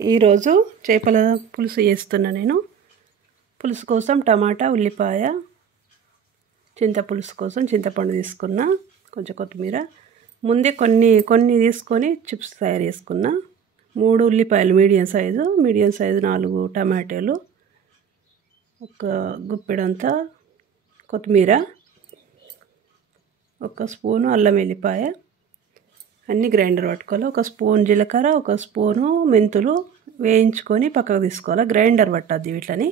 ఈరోజు చేపల పులుసు చేస్తున్నా నేను. పులుసు కోసం టమాటా, ఉల్లిపాయ, చింతపులుసు కోసం చింతపండు తీసుకున్నా, కొంచెం కొత్తిమీర. ముందే కొన్ని తీసుకొని చిప్స్ తయారు చేసుకున్నా. 3 ఉల్లిపాయలు మీడియం సైజు, 4 టమాటాలు, ఒక గుప్పెడంతా కొత్తిమీర, 1 స్పూను అల్లం వెల్లిపాయ, అన్నీ గ్రైండర్ పట్టుకోవాలి. 1 స్పూన్ జీలకర్ర, 1 స్పూను మెంతులు వేయించుకొని పక్కకు తీసుకోవాలి. గ్రైండర్ పట్టద్ది వీటిని.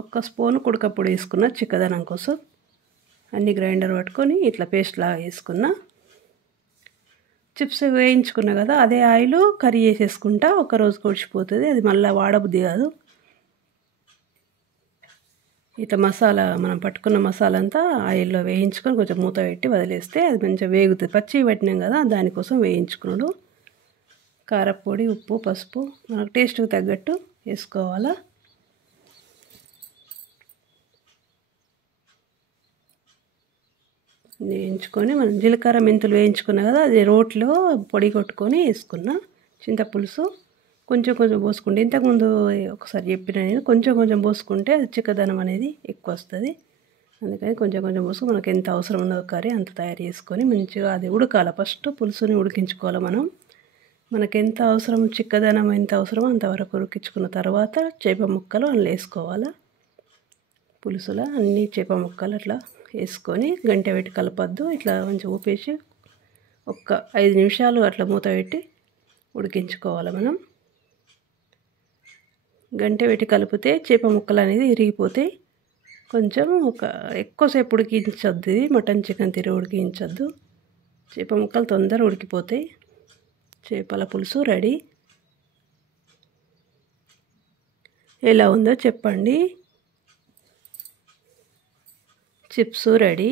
1 స్పూను కుడకపొడి వేసుకున్న చిక్కదనం కోసం. అన్నీ గ్రైండర్ పట్టుకొని ఇట్లా పేస్ట్ లాగా వేసుకున్నా. చిప్స్ వేయించుకున్నా కదా, అదే ఆయిల్ కర్రీ చేసేసుకుంటా. ఒకరోజు కొడిచిపోతుంది, అది మళ్ళీ వాడబుద్ది కాదు. ఇట్లా మసాలా మనం పట్టుకున్న మసాలా అంతా ఆయిల్లో వేయించుకొని కొంచెం మూత పెట్టి వదిలేస్తే అది మంచిగా వేగుతుంది. పచ్చి పెట్టినాం కదా, దానికోసం వేయించుకున్నాడు. కారపొడి, ఉప్పు, పసుపు మనకు టేస్ట్కి తగ్గట్టు వేసుకోవాలా. వేయించుకొని మనం జీలకర్ర మెంతులు వేయించుకున్నాం కదా, అది రోట్లో పొడి కొట్టుకొని వేసుకున్నా. చింతపులుసు కొంచెం పోసుకుంటే, ఇంతకుముందు ఒకసారి చెప్పిన నేను, కొంచెం పోసుకుంటే అది చిక్కదనం అనేది ఎక్కువ వస్తుంది. అందుకని కొంచెం పోసుకు మనకు ఎంత అవసరం ఉన్నదో కర్రీ అంత తయారు చేసుకొని మంచిగా అది ఉడకాలి. ఫస్ట్ పులుసుని ఉడికించుకోవాలి మనం. మనకు ఎంత అవసరం, చిక్కదనం ఎంత అవసరమో అంతవరకు ఉడికించుకున్న తర్వాత చేప ముక్కలు అందులో వేసుకోవాలి. పులుసులో అన్ని చేప ముక్కలు అట్లా వేసుకొని గంట పెట్టి కలపద్దు. ఇట్లా మంచిగా ఊపేసి 5 నిమిషాలు అట్లా మూత పెట్టి ఉడికించుకోవాలి మనం. గంట పెట్టి కలిపితే చేప ముక్కలు అనేది ఇరిగిపోతాయి. కొంచెం ఎక్కువసేపు ఉడికించొద్దు. ఇది మటన్ చికెన్ తీరు ఉడికించొద్దు. చేప ముక్కలు తొందరగా ఉడికిపోతాయి. చేపల పులుసు రెడీ. ఎలా ఉందో చెప్పండి. Chips ready.